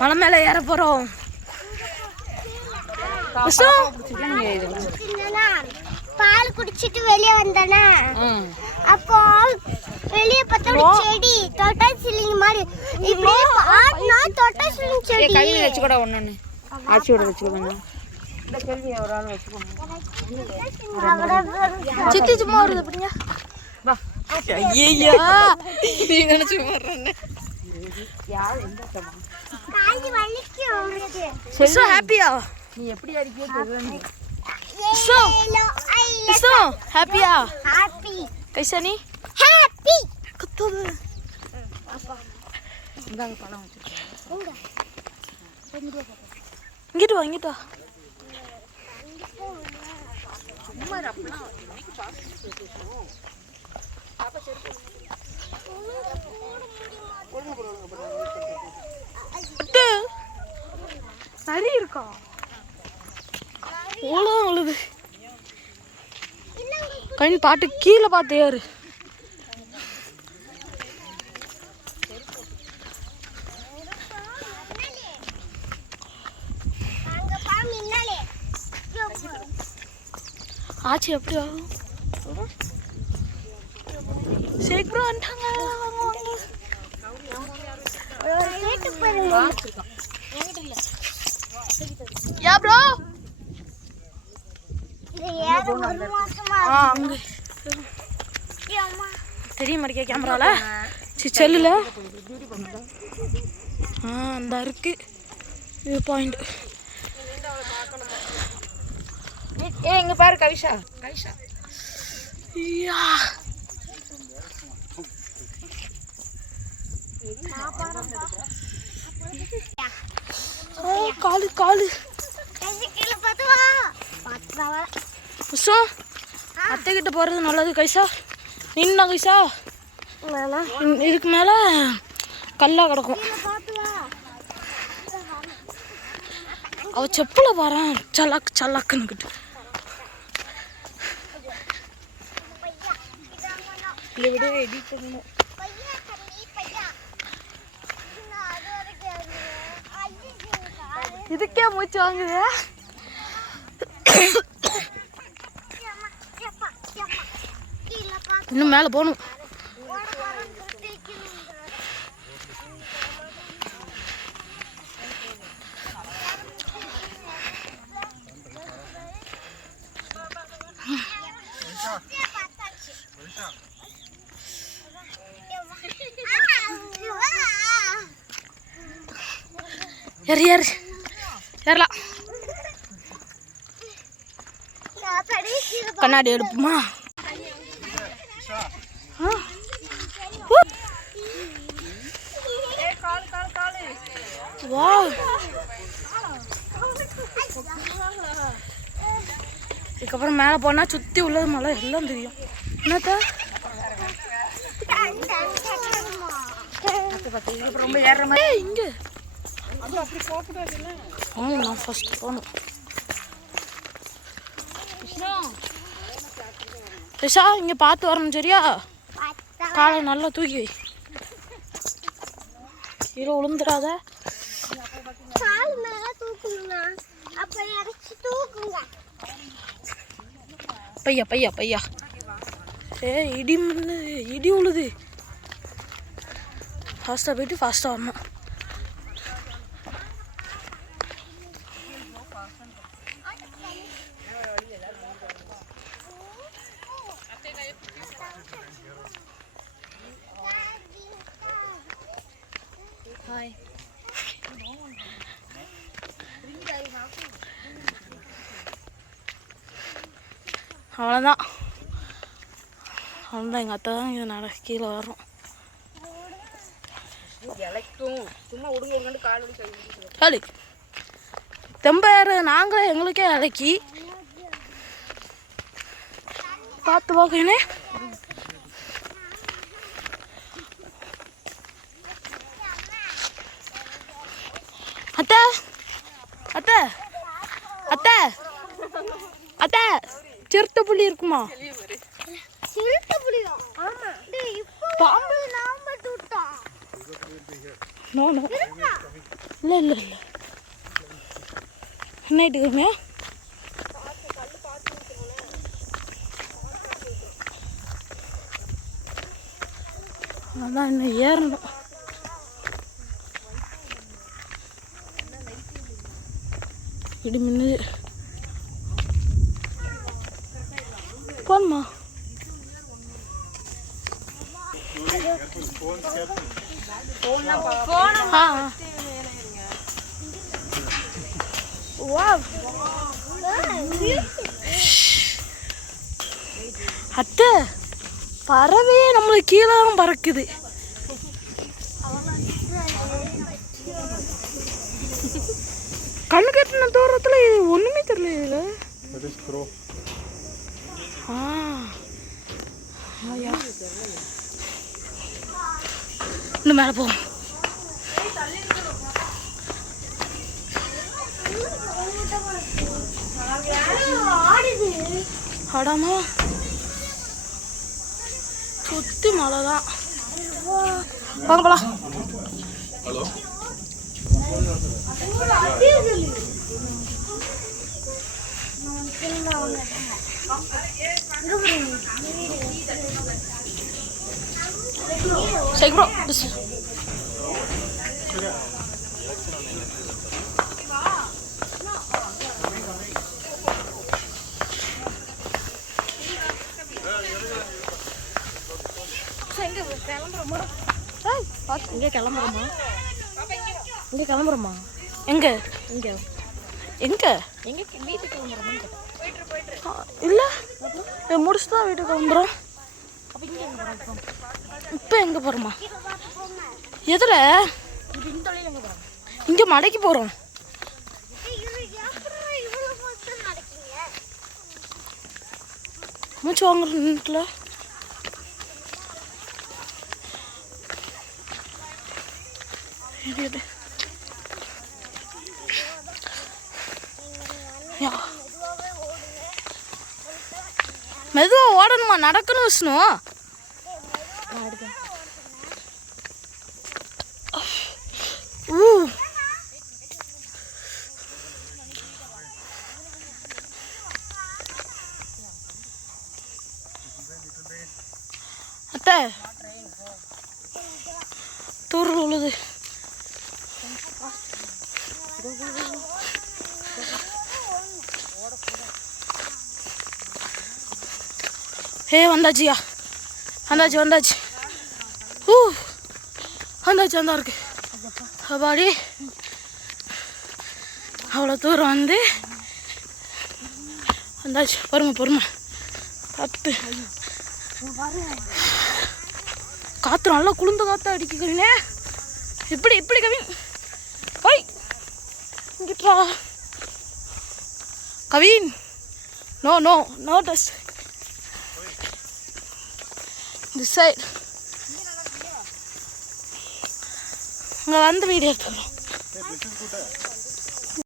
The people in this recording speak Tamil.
மலை மேலே ஏற போகிறோம். பால் குடிச்சிட்டு வெளியே வந்தானே, அப்போ வெளியே பார்த்தா ஒரு செடி தொட்டா சிலிங் மாதிரி இப்படியே ஆட்னா தொட்டா சிலிங் செடி. கல்வி வச்சுக்கூட ஒன்று ஆட்சி விட வச்சுக்கோங்க. இந்த கேள்வி ஒரு ஆள் வச்சுக்கோங்க. சித்தி சும்மா வருது அப்படிங்க. வா ஐயா நீ நினைச்சு போடுறேன்னு யார் எந்த கால் வலிக்கும். சோ ஹாப்பியா நீ எப்படி அடிக்கே தெரியல. சோ ஹாப்பியா ஹாப்பி कैसा நீ ஹாப்பி கத்துது. இந்தாங்க பழம் வச்சிருக்கேன். இங்கிட்டு வா இங்கிட்டு வா. சும்மா அப்பலாம் இன்னைக்கு பாஸ் பேசுறோம். பாப்பா செருப்பு சரி இருக்கா ஓலோ அழுது கண் பாட்டு கீழே பார்த்து ஏறு. ஆச்சு எப்படி ஆகும் ஷேக் ப்ரோ வந்துட்டாங்க. யா ப்ரோ தெரிய மாட்டேங்க கேமரால செல்லுல அந்த இருக்கு இது பாயிண்ட். இங்க பாரு கவிஷா கவிஷா காலு காலு அத்தை கிட்ட போறது நல்லது கைசா. நின்னா கைசா இதுக்கு மேல கல்லா கிடக்கும். அவ செப்பல பாரு சலாக் சலாக்குன்னுக்கிட்டு. இதை விட எடிட் பண்ணணும். இதுக்கே மூச்சு வாங்குது. இன்னும் மேலே போகணும். ஏறு ஏறு ஏறலாம். கண்ணாடி எடுப்புமா? இதுக்கப்புறம் மேலே போனால் சுற்றி உள்ளது மலை எல்லாம் தெரியும். என்னத்த ரொம்ப ஏறுற மாதிரி இங்கே நான் ஃபர்ஸ்ட் போகணும். ரிஷா இங்கே பார்த்து வரணும் சரியா? காலை நல்லா தூக்கி வை. கீழே விழுந்துடாத. பையா பையா பையா இடி மின்னு இடி உழுது. ஃபாஸ்ட்டாக போயிட்டு ஃபாஸ்ட்டாக வரணும். ஹாய் அவ்வளோதான் அவ்வளோதான். எங்கள் அத்தை தான் இது கீழே வரும். காலி தெம்பேறு நாங்களே எங்களுக்கே இலக்கி பார்த்து போகனே. அத்தை அத்தை அத்தை அத்தை சிறுத்தை புள்ளி இருக்குமா? பாம்பு நோ நோ இல்லை இல்லை இல்லை நைட்டு கம்மியா அதான் இன்னும் ஏறணும். இடி மின்னு போன்மா அத்தை பறவையே நம்மளுக்கு கீழே தான் பறக்குது. கண்ணு கட்டின தூரத்துல இது ஒண்ணுமே தெரியல. இதுல இந்த மேல போ. ஆடாமா சுத்தி மழை தான். வாங்க போலாம். ஹலோ சரி ப்ரோ இங்கே கிளம்புறோமா? இங்கே கிளம்புறோமா? எங்கே இங்கே எங்கே எங்கே வீட்டுக்கு கிளம்புறோமா? இல்லை முடிச்சு தான் வீட்டுக்கு கிளம்புறோம். இப்போ எங்கே போகிறோமா? எதில்? இங்கே மலைக்கு போகிறோம். மூச்சு வாங்குறதுல மெதுவா ஓடணுமா? நடக்கணும் விஷ்ணு. அத்தை தூரல் உள்ளது. ஹே வந்தாச்சியா, வந்தாச்சு வந்தாச்சு. வந்தாச்சு வந்தா இருக்கு. அப்பாடி அவ்வளோ தூரம் வந்து வந்தாச்சு. பொறுமை பொறுமை பார்த்து. காற்று நல்லா குளிர்ந்த காற்று அடிக்க கவினே. இப்படி இப்படி கவின் போய் இங்கிட்டா Kavin. No no no just this side. அங்கே வந்து வீடியோ எடுத்துக்கிறோம்.